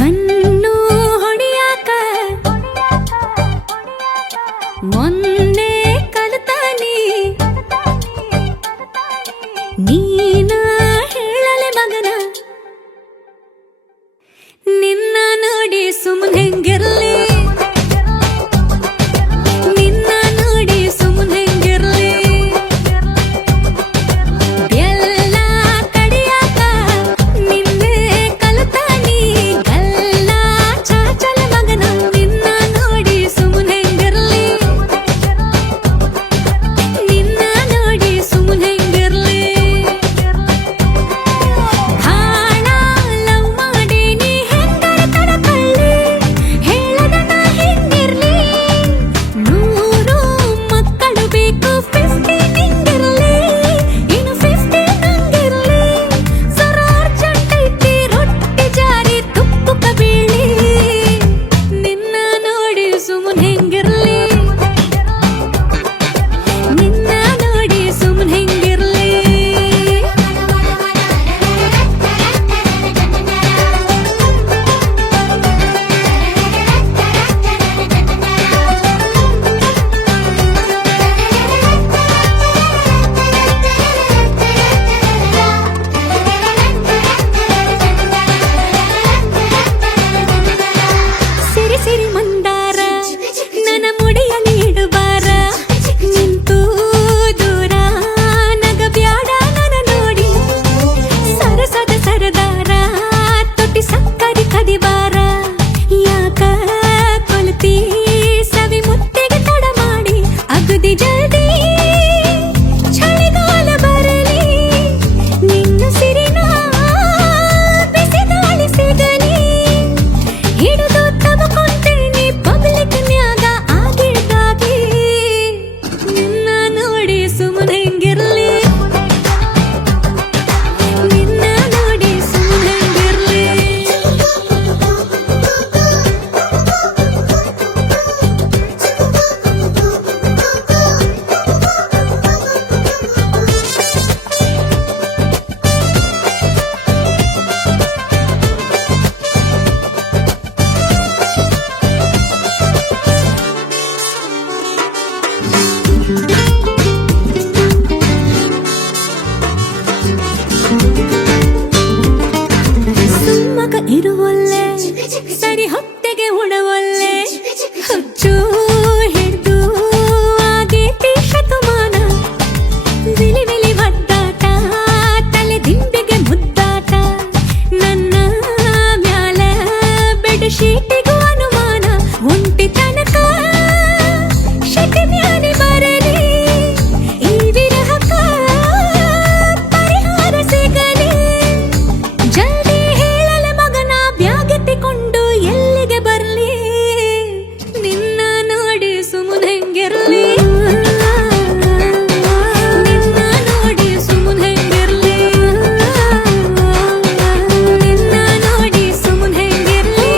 ಕಣ್ಣು ಹೊಡಿಯಾಕ ಮೊನ್ನೆ ಕಲಿತಾನಿ ನೀನ ಹೇಳಲೆ ಮಗನ ನಿನ್ನ ನೋಡಿ ಸುಮ್ಮನೆ ಹೆಂಗಿರ್ಲಿ ನಿನ್ನ ನೋಡಿ ಸುಮ್ಮನೆ ಹೆಂಗಿರ್ಲಿ ಎಲ್ಲ ಕಡಿಯಾಕ ನಿನ್ನೆ ಕಲಿತಾನಿ ಎಲ್ಲ ಚಾಚಲ ಮಗನ ನಿನ್ನ ನೋಡಿ ಸುಮ್ಮನೆ ಹೆಂಗಿರ್ಲಿ ನಿನ್ನ ನೋಡಿ ಸುಮ್ಮನೆ ಹೆಂಗಿರ್ಲಿ ಹಾಳ ಲವ್ ಮಾಡಿ ನೀ ಹೆಂಗರ ತಡಕಳ್ಳಿ ಹೇಳದ ನಾ ಹೆಂಗಿರ್ಲಿ ನೂರು ಮಕ್ಕಳು ಬೇಕು 50 ನಿಂಗಿರ್ಲಿ ಇನ್ನು 50 ನಂಗಿರ್ಲಿ ಸರಾರ್ ಚಟ್ಟೈತಿ ರೊಟ್ಟಿ ಜಾರಿ ತುಪ್ಪಕ ಬೀಳಿ ನಿನ್ನ ನೋಡಿ ಸುಮ್ಮನೆ ಹೆಂಗಿರ್ಲಿ ನಿನ್ನ ನೋಡಿ ಸುಮ್ಮನೆ ಹೆಂಗಿರ್ಲಿ ಸಿರಿ ಸಿರಿ ಮಂದಾರ ನನ್ನ ಮುಡಿಯಲ್ಲಿ ಇಡುಬಾರ ನಿಂತು ದೂರ ನಗಬ್ಯಾಡ ನನ್ನ ನೋಡಿ ಸರಸದ ಸರದಾರ ತೊಟ್ಟಿ ಸಕ್ಕರೆ ಕದಿಬಾರ ಯಾಕ ಕೊಲ್ತಿ ಸವಿ ಮುತ್ತಿಗೆ ತಡ ಮಾಡಿ ಅಗದಿ ಜಲ್ದಿ ಚಳಿಗಾಲ ಬರಲಿ ನಿನ್ನ ಸಿರಿನ ಬಿಸಿ ಗಾಳಿ ಸಿಗಲಿ ಹಿಡಿದು ತಬಕೊಂತೇನೆ ಪಬ್ಲಿಕ್ನ್ಯಾಗ ಆಗಿಡ್ದಾಗಿ ನಿನ್ನ ನೋಡಿ ಸುಮ್ಮನೆ ಹೆಂಗಿರ್ಲಿ ನಿನ್ನ ನೋಡಿ ಸುಮ್ಮನೆ ಹೆಂಗಿರ್ಲಿ ಸುಮ್ಮಕ ಇರುವಲ್ಲೆ ಸರಿ ಹೊತ್ತೆಗೆ ಉಣವಲ್ಲೆ ಹುಚ್ಚು ಹಿಡ್ದು ಆಗೇತಿ ಶತಮಾನ ವಿಲಿ ವಿಲಿ ಒದ್ದಾಟ ತಲೆ ದಿಂಬಿಗೆ ಮುದ್ದಾಟ ನನ್ನ ಮ್ಯಾಲ ಬೆಡ್ ಶೀಟಿಗೂ ಅನುಮಾನ ಒಂಟಿ ತನಕ ಶೆಕೆ ಮ್ಯಾಲೆ ಬರಲಿ ಈ ವಿರಹಕ ಪರಿಹಾರ ಸಿಗಲಿ ಜಲ್ದಿ ಹೇಳಲೆ ಮಗನ ಬ್ಯಾಗೆತ್ತಿಕೊಂಡು ಎಲ್ಲಿಗೆ ಬರ್ಲಿ ನಿನ್ನ ನೋಡಿ ಸುಮ್ಮನೆ ಹೆಂಗಿರ್ಲಿ ನಿನ್ನ ನೋಡಿ ಸುಮ್ಮನೆ ಹೆಂಗಿರ್ಲಿ ನಿನ್ನ ನೋಡಿ ಸುಮ್ಮನೆ ಹೆಂಗಿರ್ಲಿ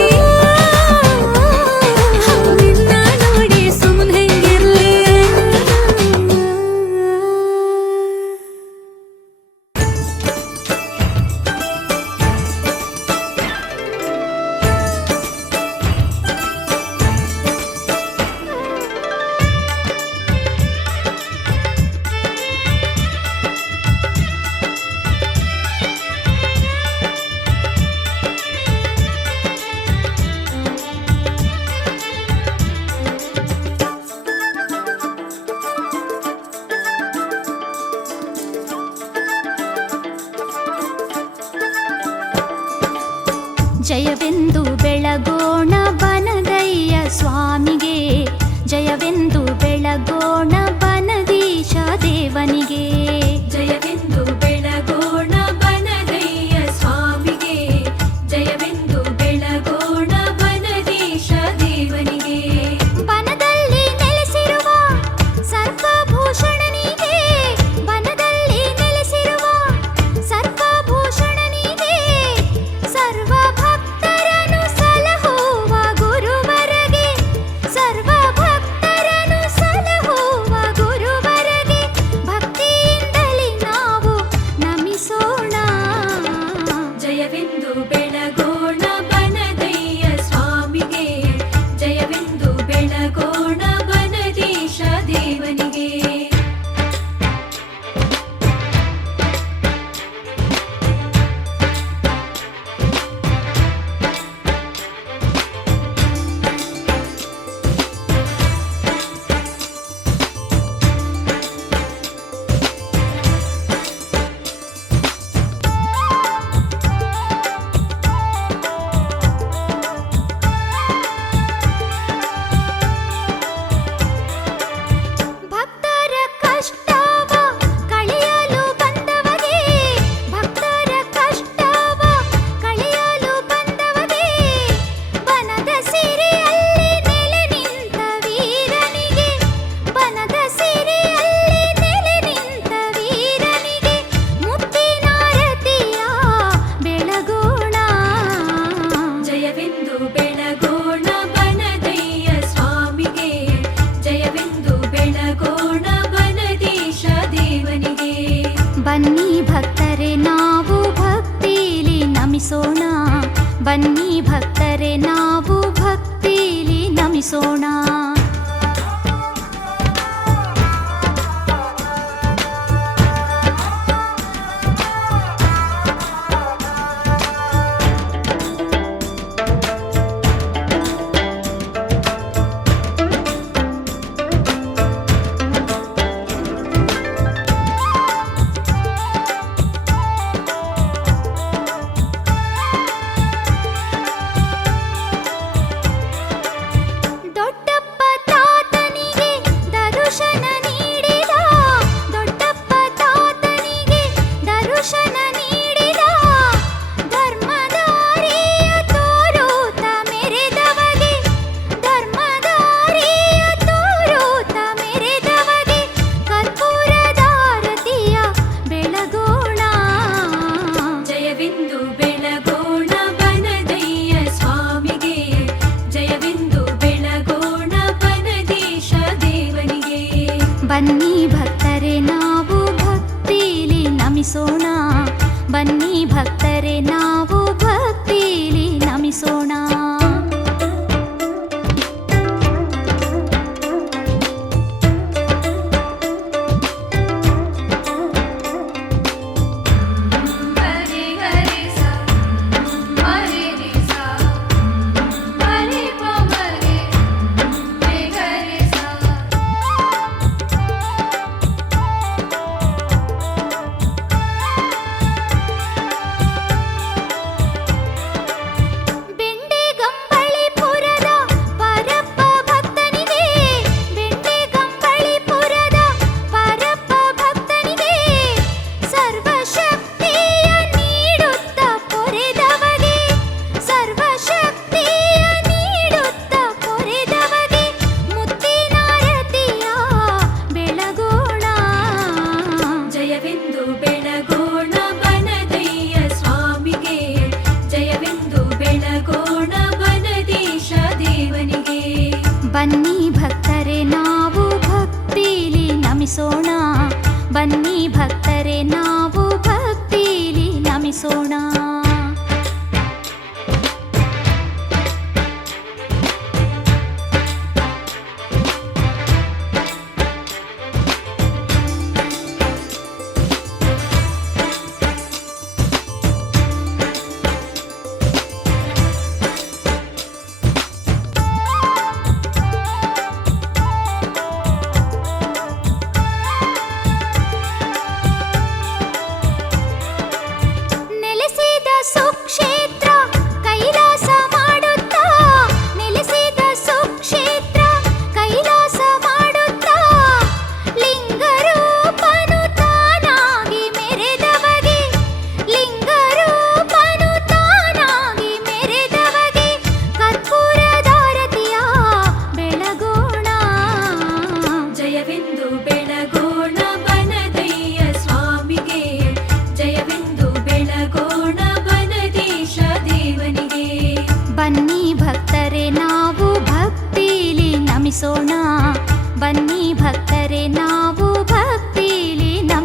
ನಿನ್ನ ನೋಡಿ ಸುಮ್ಮನೆ ಹೆಂಗಿರ್ಲಿ ಜಯವೆಂದು ಬೆಳಗೋಣ ಬನದಯ್ಯ ಸ್ವಾಮಿಗೆ ಜಯವೆಂದು ಬೆಳಗೋಣ ಬನದೀಶ ದೇವನಿಗೆ ಜಯವೆಂದು ಬೆಳಗೋಣ ಬನದಯ್ಯ ಸ್ವಾಮಿಗೆ ಜಯವೆಂದು ಬೆಳಗೋಣ ಬನದೀಶ ದೇವನಿಗೆ ಬನದಲ್ಲಿ ನೆಲೆಸಿರುವ ಸರ್ಪಭೂಷಣನಿಗೆ ಬನದಲ್ಲಿ ನೆಲೆಸಿರುವ ಸರ್ಪಭೂಷಣನಿಗೆ ಸರ್ವ ಭಕ್ತರನ್ನು ಸಲಹುವ ಗುರುವರಗೆ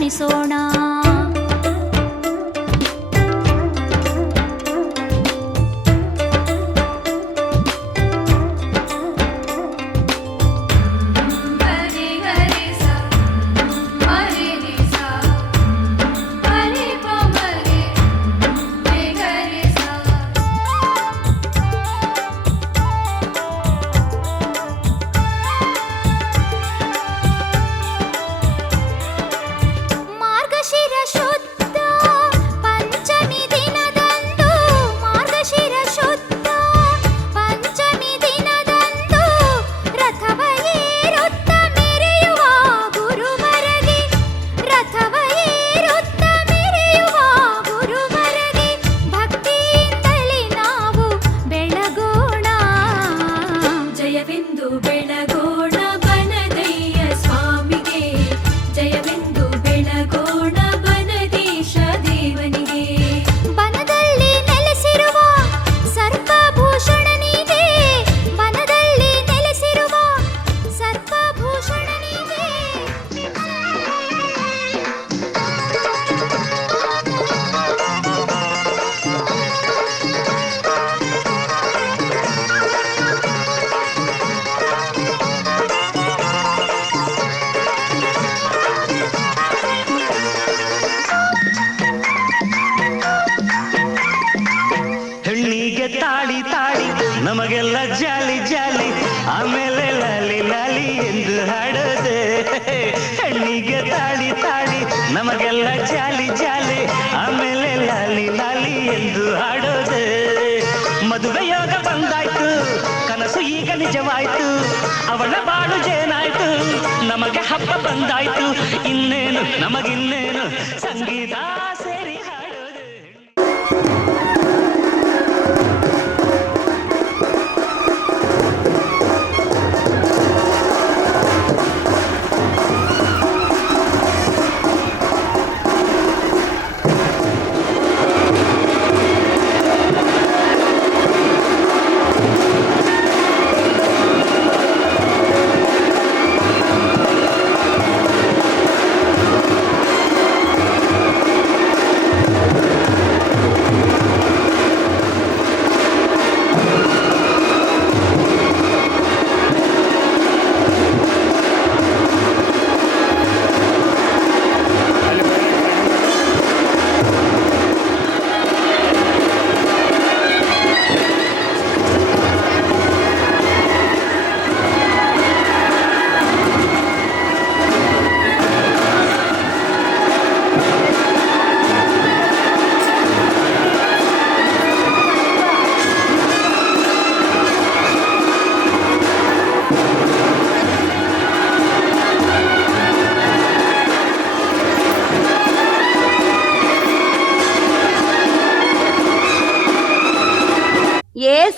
ನಮಿಸೋಣ. ತಾಳಿ ತಾಳಿ ನಮಗೆಲ್ಲ ಜಾಲಿ ಜಾಲಿ, ಆಮೇಲೆ ಲಾಲಿ ಲಾಲಿ ಎಂದು ಹಾಡೋದೆ. ಹೆಣ್ಣಿಗೆ ತಾಳಿ ತಾಳಿ ನಮಗೆಲ್ಲ ಜಾಲಿ ಜಾಲಿ, ಆಮೇಲೆ ಲಾಲಿ ಲಾಲಿ ಎಂದು ಹಾಡೋದೆ. ಮದುವೆ ಯೋಗ ಬಂದಾಯ್ತು, ಕನಸು ಈಗ ನಿಜವಾಯ್ತು, ಅವಳ ಬಾಳು ಜೇನಾಯ್ತು, ನಮಗೆ ಹಬ್ಬ ಬಂದಾಯ್ತು. ಇನ್ನೇನು ನಮಗಿನ್ನೇನು ಸಂಗೀತ ಸೇರಿ ಹಾಡೋದೆ.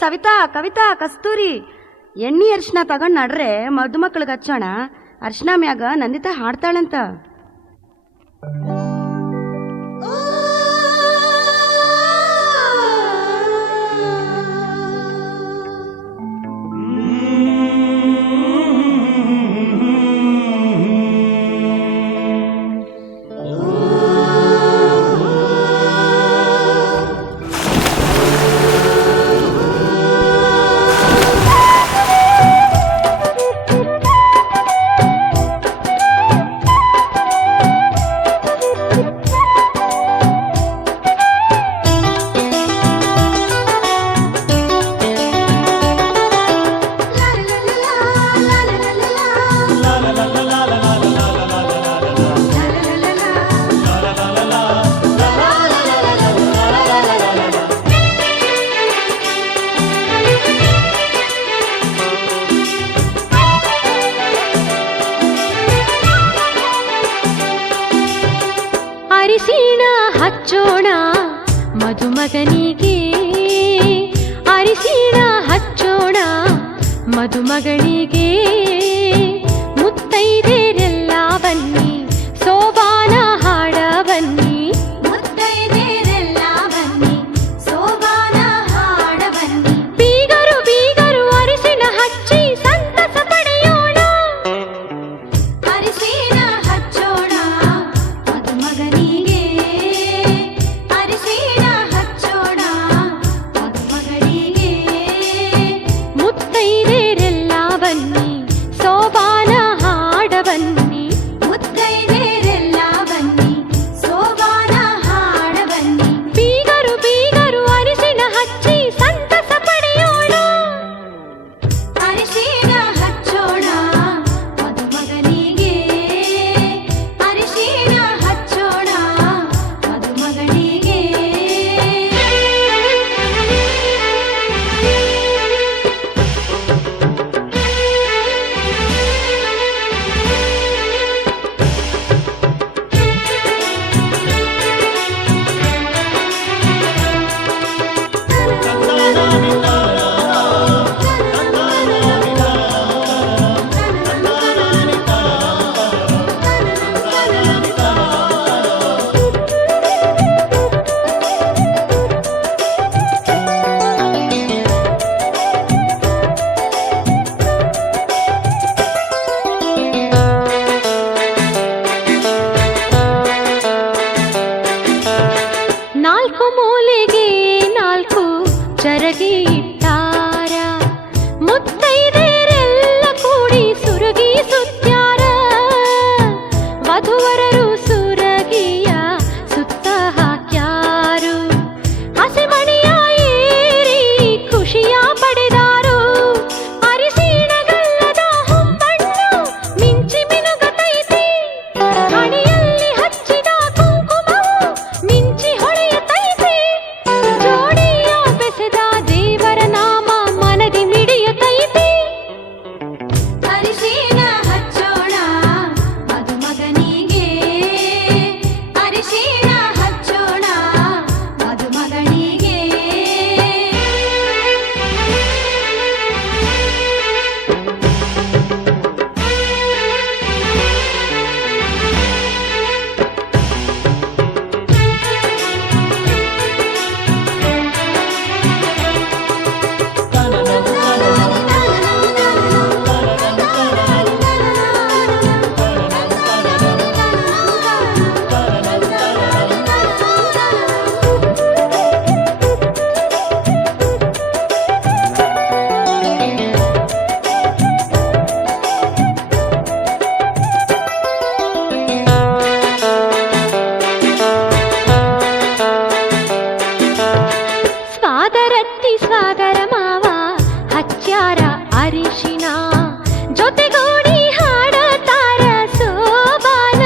ಸವಿತಾ, ಕವಿತಾ, ಕಸ್ತೂರಿ, ಎಣ್ಣಿ ಅರ್ಶಿನ ತಗೊಂಡ್ ನಡ್ರೆ ಮದುಮಕ್ಳಿಗೆ ಹಚ್ಚೋಣ. ಅರ್ಶಿನ ಮ್ಯಾಗ ನಂದಿತಾ ಹಾಡ್ತಾಳಂತ. ಅರಿಶಿಣ ಹಚ್ಚೋಣ ಮದುಮಗನಿಗೆ, ಅರಿಶಿಣ ಹಚ್ಚೋಣ ಮದುಮಗಳಿಗೆ. ಮುತ್ತೈದೆರೆಲ್ಲ ಬನ್ನಿ, ಸೋಬಾನ ಹಾಡ ಬನ್ನಿ. ಮುತ್ತೈದೆರೆಲ್ಲ ಬನ್ನಿ, ಸೋಬಾನ ಹಾಡ ಬನ್ನಿ. ಬೀಗರು ಬೀಗರು ಅರಿಶಿಣ ಹಚ್ಚಿ ಸಂತಸ ಪಡೆಯೋಣ. ಅರಿಶಿಣ ಹಚ್ಚೋಣ ಸುರಗಿ ಇಟ್ಟಾರ ಮುತ್ತೈದೆಯರೆಲ್ಲ ಕೂಡಿ ಸುರಗಿ ಸುತ್ಯಾರ ವಧುವರರು ಸುರಗಿಯ ಸುತ್ತ ಹಾಕ್ಯಾರು ಹಸಿಮಣಿಯ ಏರಿ ಖುಷಿಯ ಪಡೆದಾರು ಅರಿಶಿಣಗಲ್ಲದ ಹೊಂಬಣ್ಣು ಮಿಂಚಿ ಮಿನುಗತೈತಿ ಹಣೆಯಲ್ಲಿ ಹಚ್ಚಿದ ಕುಂಕುಮವು ಮಿಂಚಿ ಹೊಳೆಯತೈತಿ ಜೋಡಿಯ ಬೆಸೆದ ದೇವರ ನಾಮ ಮನದಿ ಮಿಡಿಯತೈತಿ ಅರಿಶಿಣ ಹಚ್ಚೋಣ ಮದುಮಗನಿಗೆ ಅರಿಶಿಣ ಹಚ್ಚೋಣ ಮದುಮಗನಿಗೆ ಸ್ವಾದರತ್ತಿ ಸ್ವಾದರ ಮಾವ ಹಚ್ಚಾರ ಅರಿಶಿಣ ಜೊತೆಗೂಡಿ ಹಾಡತಾರ ಸೋಬಾನ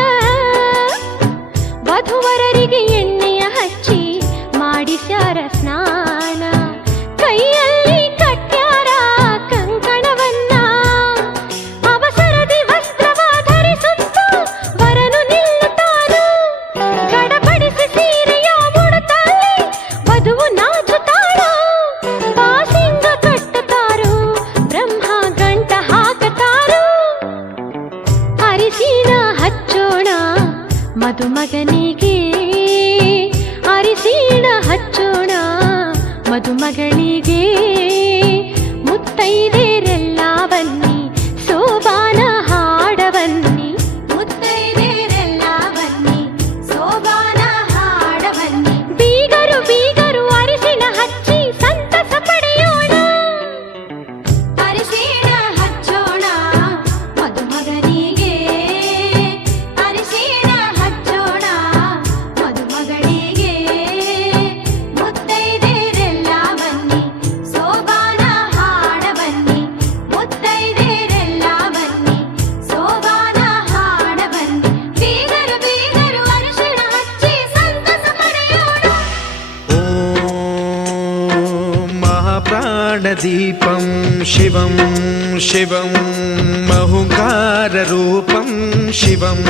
ವಧುವರರಿಗೆ ಎಣ್ಣೆಯ ಹಚ್ಚಿ ಮಾಡಿಸ್ಯಾರ ಸ್ನಾನ ಕೈಯಲ್ಲಿ ಕಟ್ಯಾರ ಕಂಕಣವನ್ನ ಅವಸರದಿ ವಸ್ತ್ರವ ಧರಿಸುತ್ತ ವರನು ನಿಲ್ಲುತ್ತಾನು ಗಡಪಡಿಸಿ ಸೀರೆಯ ಮುಡುತ್ತಾಳೆ ವಧುವು ನಾಚುತ್ತಾಳು ಬಾಸಿಂಗ ಕಟ್ಟುತ್ತಾರು ಬ್ರಹ್ಮ ಗಂಟ ಹಾಕತಾರು ಅರಿಶಿಣ ಹಚ್ಚೋಣ ಮದುಮಗನಿಗೆ ಅರಿಶಿಣ ಹಚ್ಚೋಣ ಮದುಮಗಳಿಗೆ ಮುತ್ತೈದೆಯರೆಲ್ಲ ಬನ್ನಿ ಸೋಬಾನ ಹಾಡ ಬನ್ನಿ ಮುತ್ತೈದೆಯರೆಲ್ಲ ಬನ್ನಿ ಸೋಬಾನ ಹಾಡ ಬನ್ನಿ ಬೀಗರು ಬೀಗರು ಅರಿಶಿಣ ಹಚ್ಚಿ ಸಂತಸ ಪಡೆಯೋಣ ಅರಿಶಿಣ ಹಚ್ಚೋಣ ಮದುಮಗನಿಗೆ ಅರಿಶಿಣ ಹಚ್ಚೋಣ ಮದುಮಗಳಿಗೆ ಮುತ್ತೈದೆಯರೆಲ್ಲ ಬನ್ನಿ ಸೋಬಾನ ಹಾಡ ಬನ್ನಿ ಮುತ್ತೈದೆಯರೆಲ್ಲ ಬನ್ನಿ ಸೋಬಾನ ಹಾಡ ಬನ್ನಿ ಬೀಗರು ಬೀಗರು ಅರಿಶಿಣ ಹಚ್ಚಿ ಸಂತಸ ಪಡೆಯೋಣ ॐ महाप्राणदीपं शिवं शिवं महुकाररूपं शिवं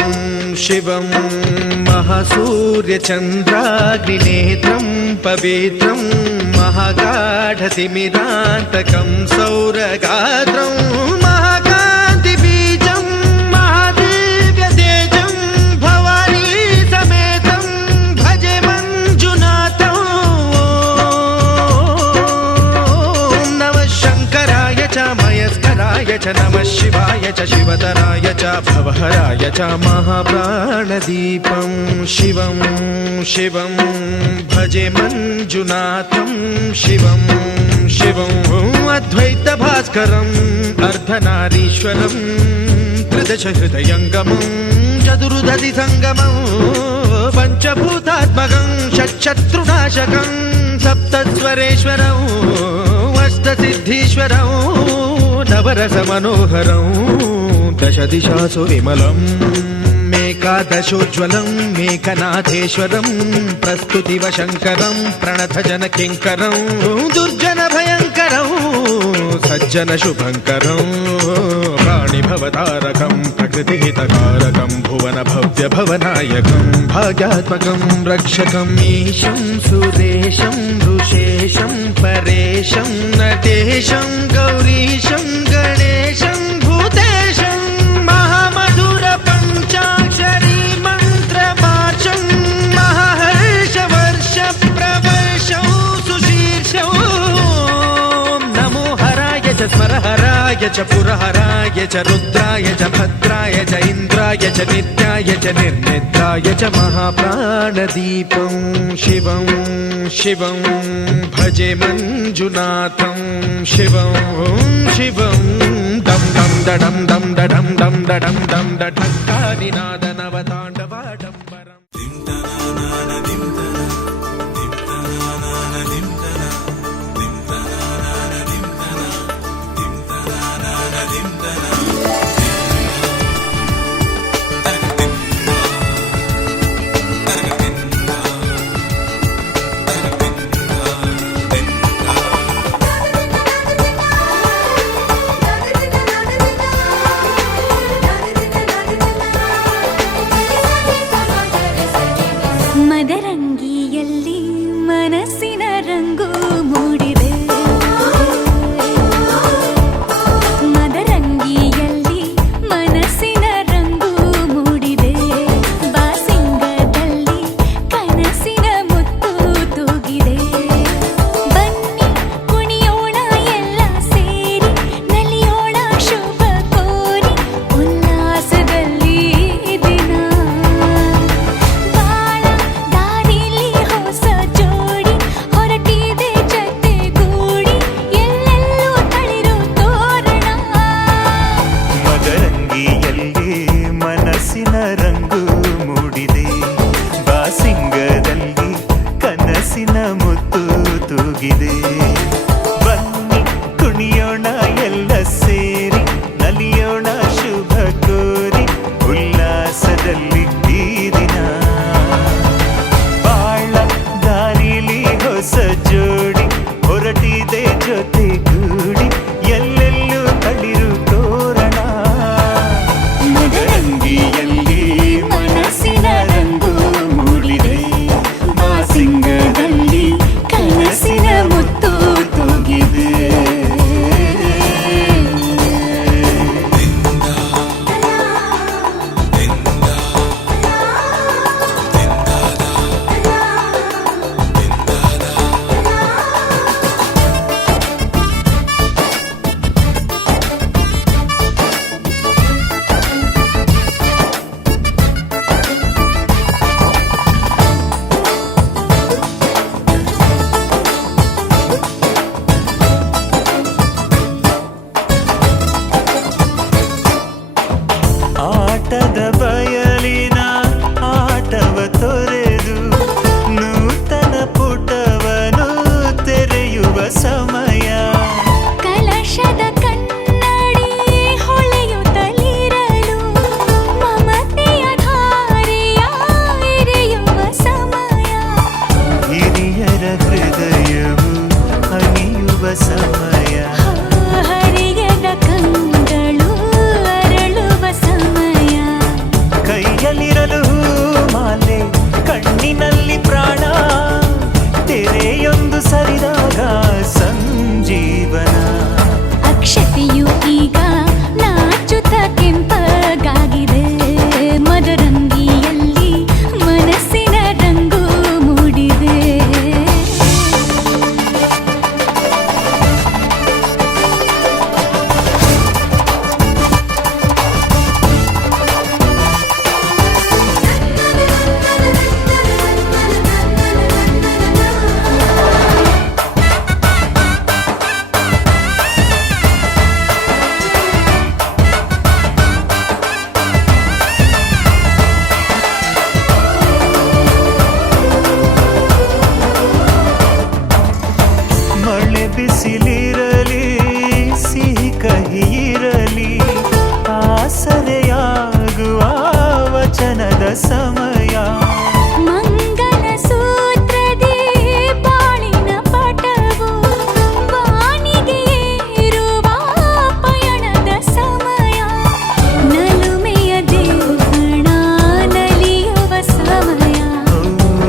शिवं महासूर्यचन्द्राग्निनेत्रं पवित्रं महागाढतिमिरान्तकं सौरगात्रं महाकान्तिबीजं महादिव्यतेजं भवानी समेतं भजे मञ्जुनाथं ॐ नमः शङ्कराय च मयस्कराय च नमः शिवाय च शिवतराय च भवहराय च महाप्राणदीपं शिवं शिवं भजे मञ्जुनाथं शिवं शिवं अद्वैतभास्करम् अर्धनारीश्वरं त्रिदशहृदयङ्गमं चतुर्दधि सङ्गमं पञ्चभूतात्मकं षट्शत्रुनाशकं सप्तस्वरेश्वरं अष्टसिद्धीश्वरं नवरसमनोहरं दशदिशासु विमलम् मेकादशोज्ज्वलं मेकनाथेश्वरं प्रस्तुतिवशङ्करं प्रणतजनकिङ्करं दुर्जनभयङ्करं सज्जनशुभङ्करं प्राणिभवतारकं प्रकृतिहितकारकं भुवनभव्यभवनायकं भाग्यात्मकं रक्षकं ईशं सुरेशं ऋषेशं परेशं नटेशं गौरीशं गणेशं भूतेशं महामधुर पञ्चाक्षरी मन्त्रवाचं महाहर्षवर्ष प्रवर्षं सुशीर्षं नमो हराय च स्मरहराय ಮಂಗಳಾಯ ಚ ಪುರಹರಾಯ ಚ ರುದ್ರಾಯ ಚ ಭದ್ರಾಯ ಚ ಇಂದ್ರಾಯ ಚ ನಿತ್ಯಾಯ ಚ ನಿರ್ನಿದ್ರಾಯ ಚ ಮಹಾಪ್ರಾಣದೀಪಂ ಶಿವಂ ಶಿವಂ ಭಜೆ ಮಂಜುನಾಥಂ ಶಿವಂ ಶಿವಂ ಡಂ ಡಂ ಡಂ ಡಂ ಡಂ ಡಂ ಡಂ ಡಂ ಢಕ್ಕಾದಿನಾದ ನವತಾಂಡವಾಡಂಬರಂ. ಮದರಂಗಿಯಲ್ಲಿ ಮನಸ್ಸಿನ ರಂಗು ಮೂಡಿದೆ, ಮದರಂಗಿಯಲ್ಲಿ ಮನಸ್ಸಿನ ರಂಗು ಮೂಡಿದೆ, ಬಾಸಿಂಗದಲ್ಲಿ ಕನಸಿನ ಮುತ್ತು ತೂಗಿದೆ. ಬನ್ನಿ ಕುಣಿಯೋಣ ಎಲ್ಲ ಸೇರಿ, ನಲಿಯೋಣ ಶುಭ ಕೋರಿ, ಉಲ್ಲಾಸದಲ್ಲಿ ದಿನ ಬಾಳ ದಾರಿಲಿ ಹೊಸ ಜೋಡಿ ಹೊರಟಿದೆ ಜೊತೆಗೂಡಿ, ಎಲ್ಲೆಲ್ಲೂ ತಳಿರು ತೋರಣ. ಮದರಂಗಿಯಲ್ಲಿ ಮನಸ್ಸಿನ ರಂಗು ಮೂಡಿದೆ, ಬಾಸಿಂಗದಲ್ಲಿ ಕನಸಿನ ಮುತ್ತು ತೂಗಿದೆ. ಬನ್ನಿ ಕುಣಿಯೋಣ ಎಲ್ಲ ಸೇರಿ, ನಲಿಯೋಣ ಶುಭ ಕೋರಿ, ಉಲ್ಲಾಸದಲ್ಲಿ ಈ ದಿನ ಬಾಳ ದಾರಿಲಿ ಹೊಸ ಜೋಡಿ ಹೊರಟಿದೆ ಜೊತೆಗೂಡಿ, ಎಲ್ಲೆಲ್ಲೂ ತಳಿರು ತೋರಣ. ಮದರಂಗಿಯಲ್ಲಿ ಮನಸ್ಸಿನ ರಂಗು ಮೂಡಿದೆ, ಬಾಸಿಂಗದಲ್ಲಿ ಕನಸಿನ ಮುತ್ತು ತೂಗಿದೆ. ಆಟದ ಬಯಲಿನ ಆಟವ ತೊರೆದು, ನೂತನ ಪುಟವನು ತೆರೆಯುವ ಸಮಯ. ಕಲಶದ ಕನ್ನಡಿ ಹೊಳೆಯುತ್ತಲಿರಲು, ಮಮತೆಯ ಧಾರೆಯ ಎರೆಯುವ ಸಮಯ. ಹಿರಿಯರ ಹೃದಯವು ಅಣಿಯುವ ಸಮಯ. ಹರಿಯದ ಕಂಗಳು ಅರಳುವ ಸಮಯ. ಕೈಯಲ್ಲಿರಲು ಮಾಲೆ, ಕಣ್ಣಿನಲ್ಲಿ ಪ್ರಾಣ, ತೆರೆಯೊಂದು ಸರಿದಾಗ ಸಂಜೀವನ. ಅಕ್ಷತೆಯು ಈಗ ನಾಚುತ್ತ ಕೆಂಪಗಾಗಿದೆ, ಮದರಂಗಿಯಲ್ಲಿ ಮನಸ್ಸಿನ ರಂಗು ಮೂಡಿದೆ. ಮಳೆ ಬಿಸಿಲಿರಲಿ, ಸಿಹಿ ಕಹಿ ಇರಲಿ, ಆಸರೆಯಾಗುವ ವಚನದ ಸಮಯ. ಮಂಗಲ ಸೂತ್ರದಿ ಬಾಳಿನ ಪಟವು, ಬಾನಿಗೆ ಏರುವ ಪಯಣದ ಸಮಯ. ನಲುಮೆಯ ದೇವಣ ನಲಿಯುವ ಸಮಯ.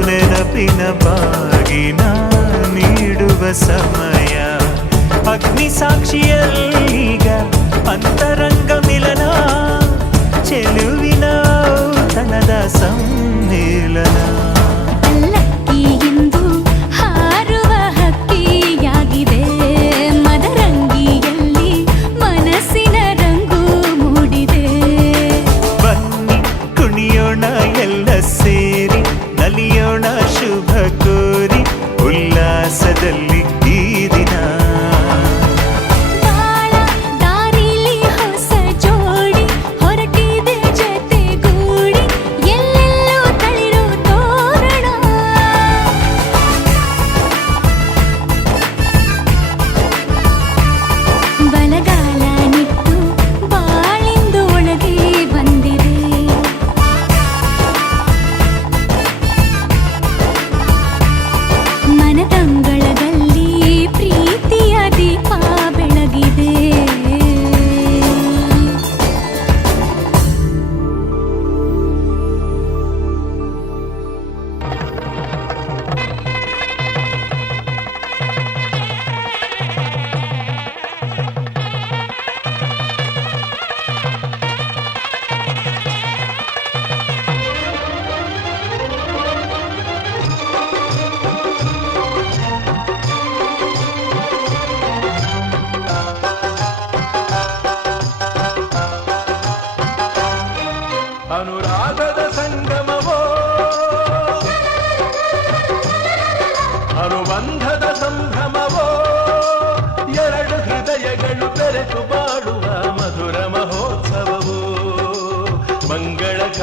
ನೆನಪಿನ ಬಾಗಿನ ನೀಡುವ ಸಮಯ. ಅಗ್ನಿ ಸಾಕ್ಷಿಯಲ್ಲೀಗ ಅಂತರಂಗ ಮಿಲನ, ಚೆಲುವಿನ ಔತಣದ ಸಮ್ಮಿಲನ. ಪಲ್ಲಕ್ಕಿ ಎಂದು ಹಾರುವ ಹಕ್ಕಿಯಾಗಿದೆ, ಮದರಂಗಿಯಲ್ಲಿ ಮನಸ್ಸಿನ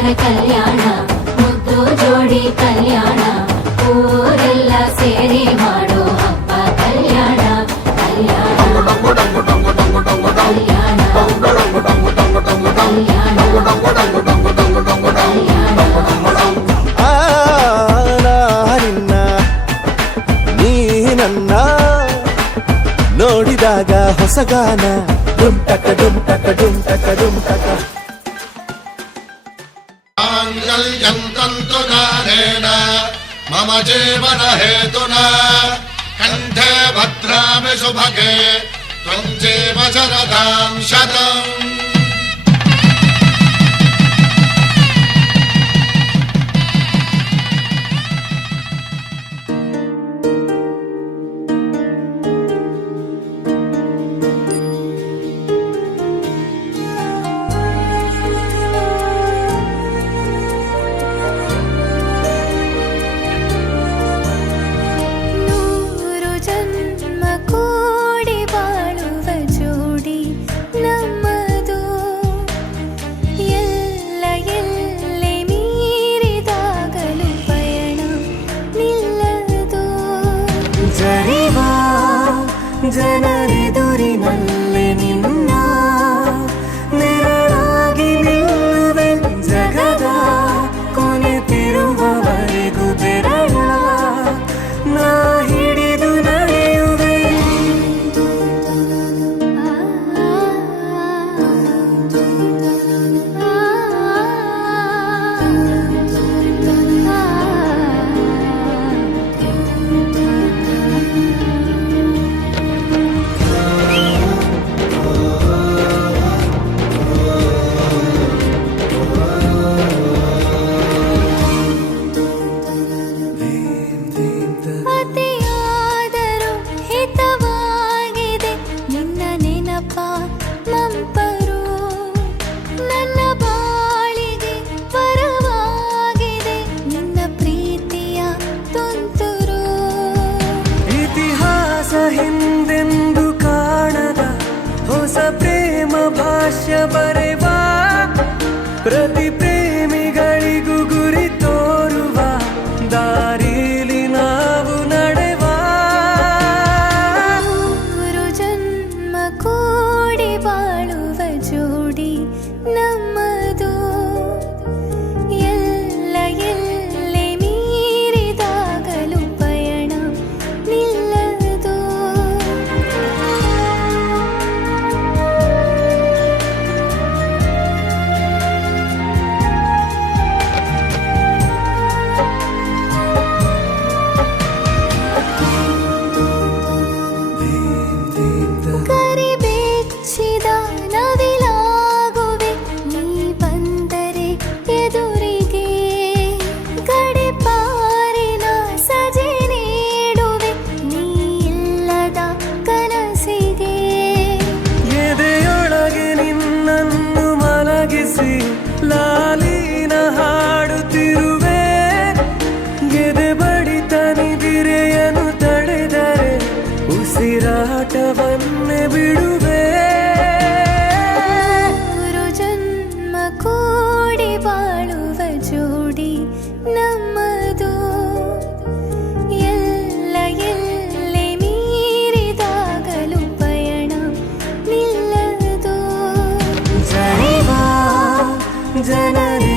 ಸುಂದರ ಕಲ್ಯಾಣ ಮುದ್ದು ಜೋಡಿ ಕಲ್ಯಾಣ ಊರೆಲ್ಲ ಸೇರಿ ಮಾಡೋ ಹಬ್ಬ ಕಲ್ಯಾಣ ಕಲ್ಯಾಣ ಕಲ್ಯಾಣ ಆ ನಿನ್ನ ನೀ ನನ್ನ ನೋಡಿದಾಗ ಹೊಸಗಾನ ಡುಂಟಕ ಡುಂಟಕ ಡುಂಟಕ ಡುಂಟಕ माङ्गल्यं तन्तुनानेन मम जीवन हेतुना कण्ठे भद्रामि सुभगे त्वं जीव शरदां शतम् ನೂರು ಜನ್ಮ ಕೂಡಿ ಬಾಳುವ ಜೋಡಿ ನಮ್ಮದು ಎಲ್ಲ ಎಲ್ಲೆ ಮೀರಿದಾಗಲೂ ಪಯಣ ನಿಲ್ಲದು ಜರಿವ ಜನರೆದುರಿನಲ್ಲಿ ನಿನ್ನ ನೆರಳಾಗಿ ನಿಲ್ಲುವೆ ಜಗದ ಕೊನೆತಿರುವವರೆಗೂ ಬೆರಳ ನಾ ಹಿಡಿದು ನಡೆಯುವೆ ಅತಿಯಾದರೂ ಹಿತವಾಗಿದೆ ನಿನ್ನ ನೆನಪ ಮಂಪರು ನನ್ನ ಬಾಳಿಗೆ ಪರವಾಗಿದೆ ನಿನ್ನ ಪ್ರೀತಿಯ ತುಂತುರು ಇತಿಹಾಸ ಹಿಂದೆಂದು ಕಾಣದ ಹೊಸ ಪ್ರೇಮ ಭಾಷ್ಯ ಬರೆವಾ ಪ್ರತಿ ಪ್ರೇಮಿಗಳಿಗೂ ಗುರಿ ತೋರುವ ದಾರಿಲಿ ನಾವು ನಡೆವಾ ನೂರು ಜನ್ಮ ಕೂಡಿ ಬಾಳುವ ಜೋಡಿ ನಮ್ಮದು ಎಲ್ಲ ಎಲ್ಲೆ ಮೀರಿದಾಗಲೂ ಪಯಣ ನಿಲ್ಲದು ಕರಿಬೆಚ್ಚಿದ ನವಿಲಾಗುವೆ ನೀ ಬಂದರೆ ಎದುರಿಗೆ ಗಡಿಪಾರಿನ ಸಜೆ ನೀಡುವೆ ನೀ ಇಲ್ಲದ ಕನಸಿಗೆ ಎದೆಯೊಳಗೆ ನಿನ್ನನ್ನು ಮಲಗಿಸಿ ಲಾಲಿನ ಹಾಡುತ್ತಿರುವೆ ಎದೆ ಬಡಿತ ನಿದಿರೆಯನ್ನು ತಡೆದರೆ ಉಸಿರಾಟವನ್ನೇ ಬಿಡುವೆ ನೂರು ಜನ್ಮ ಕೂಡಿ ಬಾಳುವ ಜೋಡಿ ನಮ್ಮದು ಎಲ್ಲ ಎಲ್ಲೆ ಮೀರಿದಾಗಲೂ ಪಯಣ ನಿಲ್ಲದು ಜರಿವ ಜನರ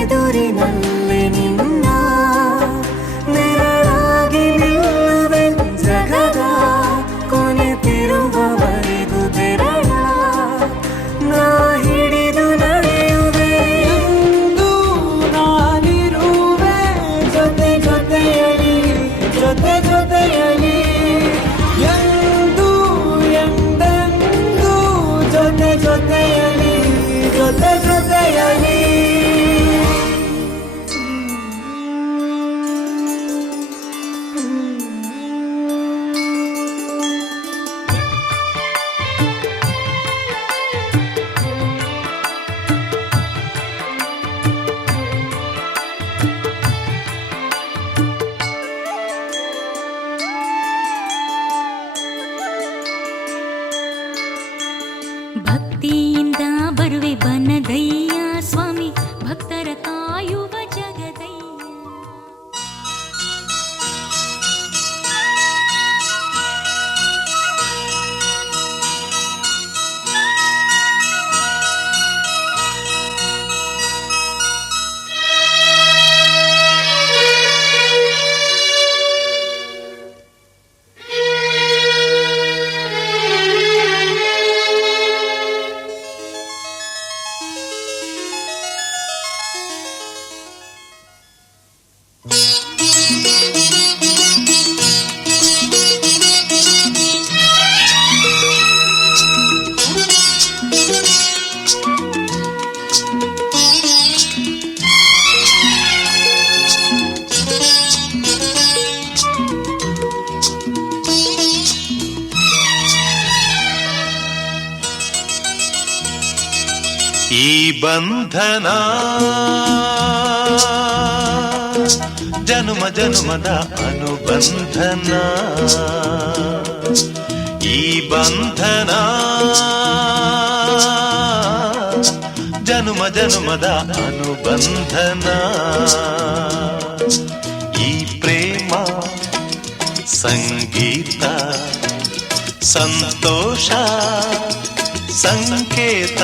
ಈ ಬಂಧನ ಜನುಮ ಜನುಮದ ಅನುಬಂಧನ ಈ ಬಂಧನ ಜನುಮ ಜನುಮದ ಅನುಬಂಧನ ಈ ಪ್ರೇಮ ಸಂಗೀತ ಸಂತೋಷ ಸಂಕೇತ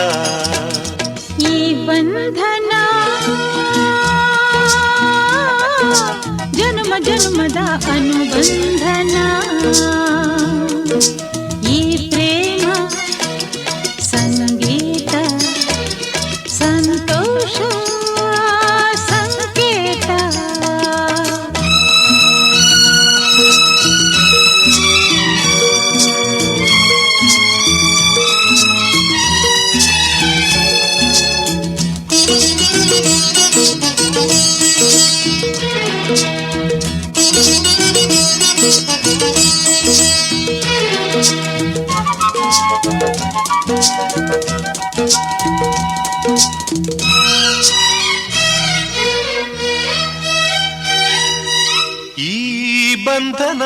ಈ ಬಂಧನ ಜನ್ಮ ಜನ್ಮದ ಅನುಬಂಧನ ಈ ಪ್ರೇಮ ಸಂಗೀತ ಸಂತೋಷ ಸಂಕೇತ ಈ ಬಂಧನ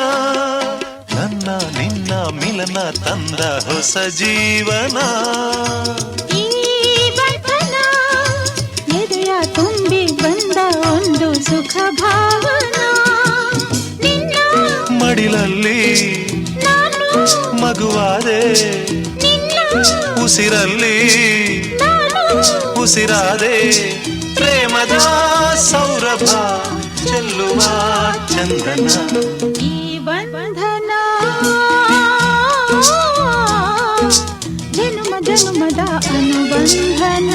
ನನ್ನ ನಿನ್ನ ಮಿಲನ ತಂದ ಹೊಸ ಜೀವನ ಈ ಬಂಧನ ಎದೆಯ ತುಂಬಿ ಬಂದ ಒಂದು ಸುಖ ಭಾವನಾ ನಿನ್ನ ಮಡಿಲಲ್ಲಿ ನಾನು ಮಗುವಾದೆ ನಿನ್ನ ಉಸಿರಲ್ಲಿ ನಾನು ಉಸಿರಾದೆ ಪ್ರೇಮದ ಸೌರಭ ಚೆಲ್ಲುವ ಚಂದನ ಈ ಬಂಧನ ಜನ್ಮ ಜನ್ಮದ ಅನುಬಂಧನ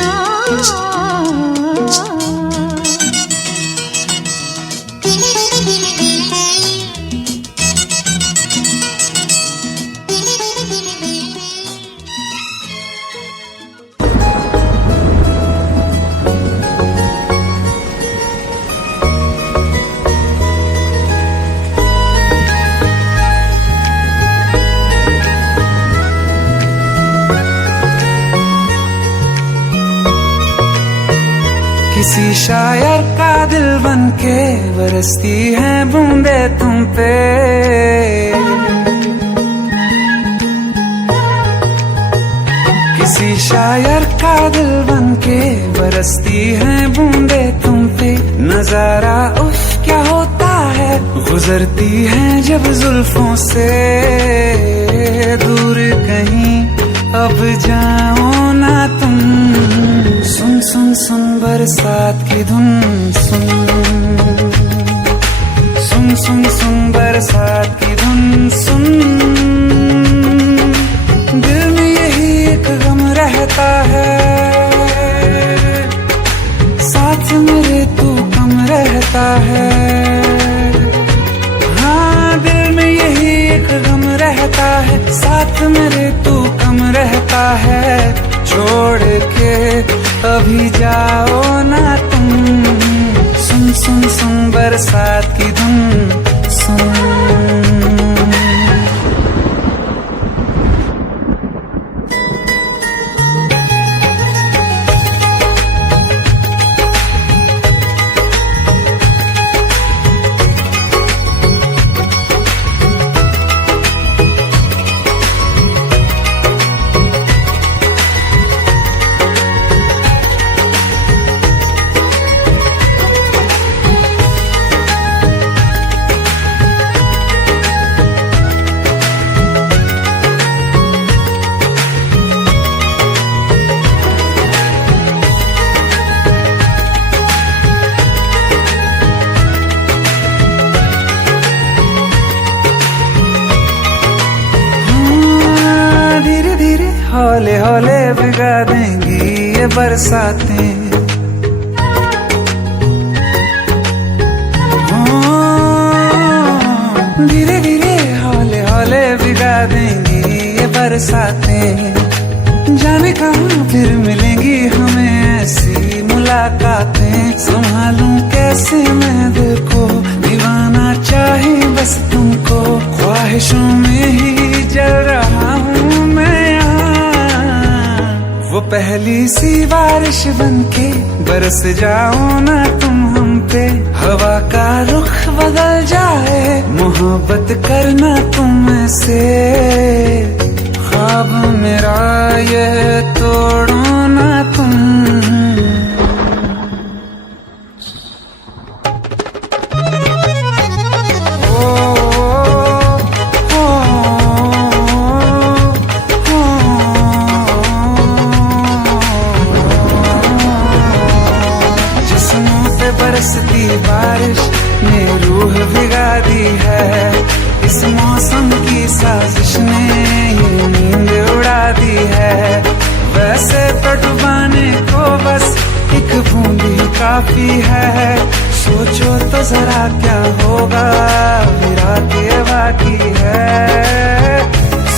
किसी शायर का दिल बन के बरसती है बूंदे तुम पे किसी शायर का दिल बन के बरसती है बूंदे तुम पे नजारा उफ क्या होता है गुजरती है जब जुल्फों से दूर कहीं अब जाओ ना तुम सुन सुन सुन बरसात की धुन सुन सुन सुन सुन बरसात की धुन सुन दिल में यही एक गम रहता है साथ मेरे तू कम रहता है हाँ दिल में यही एक गम रहता है साथ मेरे तू कम रहता है छोड़ के अभी जाओ ना तुम सुन सुन सुन बरसात की धुन सुन हौले हौले भिगा देंगी ये बरसातें धीरे धीरे हौले हौले भिगा देंगी ये बरसातें जाने कहाँ फिर मिलेंगी हमें ऐसी मुलाकातें संभालूं कैसे मैं दिल को दीवाना चाहे बस तुमको ख्वाहिशों में ही जल रहा हूँ मैं वो पहली सी बारिश बनके बरस जाओ ना तुम हम पे, हवा का रुख बदल जाए, मोहब्बत करना तुमसे, ख्वाब मेरा ये तोड़ो ना तुम। बरसती बारिश ने रूह भिगा दी है, इस मौसम की साजिश ने ये नींद उड़ा दी है, वैसे तो डुबाने को बस एक बूंद ही काफी है, सोचो तो जरा क्या होगा मेरा के बाकी है,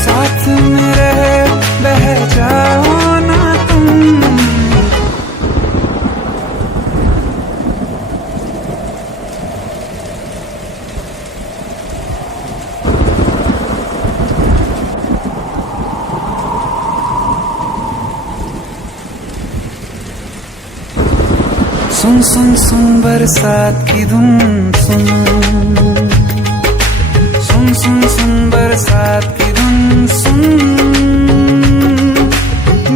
साथ मेरे बह जाओ ना तुम। सुन सुन सुन बरसात की धुन सुन, सुन सुन सुन बरसात की धुन सुन,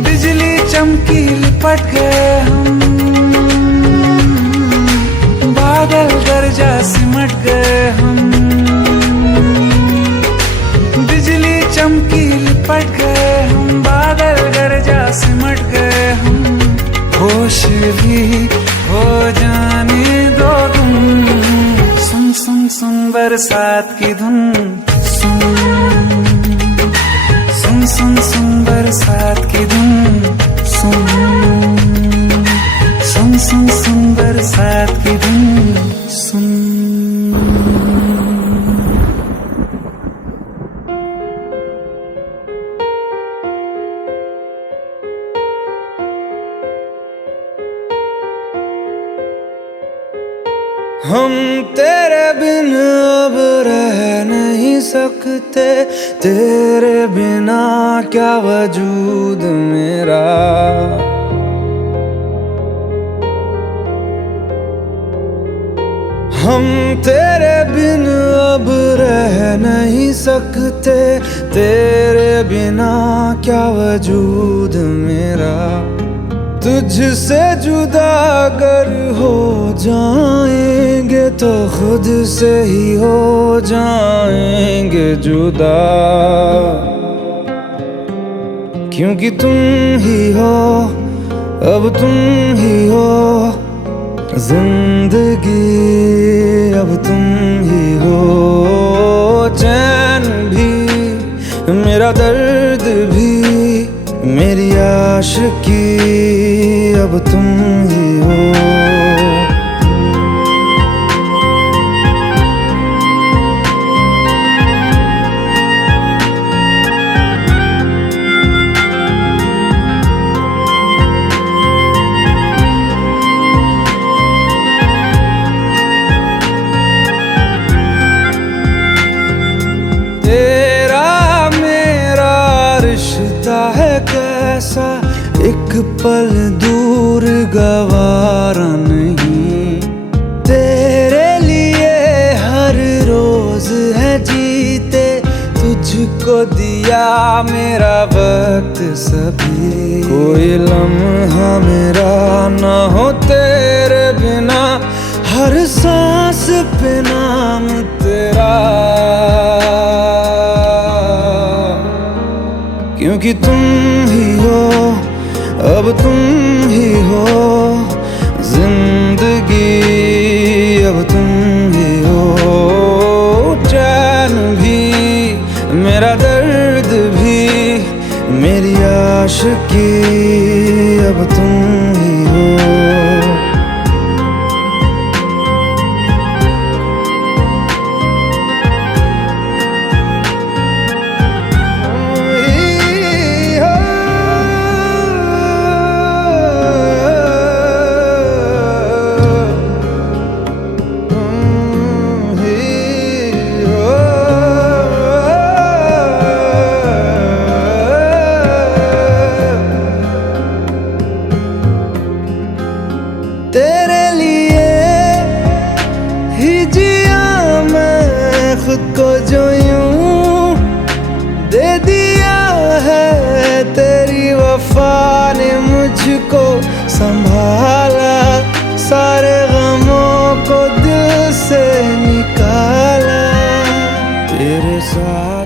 बिजली चमकी लिपट गए हम, बादल गरजा सिमट गए हम, बिजली चमकी लिपट गए हम, बादल गरजा सिमट गए हम, होश भी हो जाने दो तुम। सुन सुन सुन बरसात की धुन सुन, सुन सुन सुन बरसात की धुन सुन, सुन सुन सुन बरसात की धुन सुन। हम तेरे बिन अब रह नहीं सकते, तेरे बिना क्या वजूद मेरा, हम तेरे बिन अब रह नहीं सकते, तेरे बिना क्या वजूद मेरा, तुझसे जुदा अगर हो जाएंगे तो खुद से ही हो जाएंगे जुदा, क्योंकि तुम ही हो अब तुम ही हो जिंदगी, अब तुम ही हो चैन भी, मेरा दर्द भी, मेरी आशिकी अब तुम ही हो। तेरा मेरा रिश्ता है कैसा, एक पल दूर गवारा नहीं, तेरे लिए हर रोज है जीते, तुझको दिया मेरा वक्त सभी, कोई लम्हा मेरा ना हो तेरे बिना, हर सांस पे नाम तेरा, क्योंकि तुम ही हो अब तुम ही हो जिंदगी, अब तुम ही हो चैन भी, मेरा दर्द भी, मेरी आशिकी अब तुम ही हो। संभाला, सारे गमों को दिल से निकाला, तेरे साथ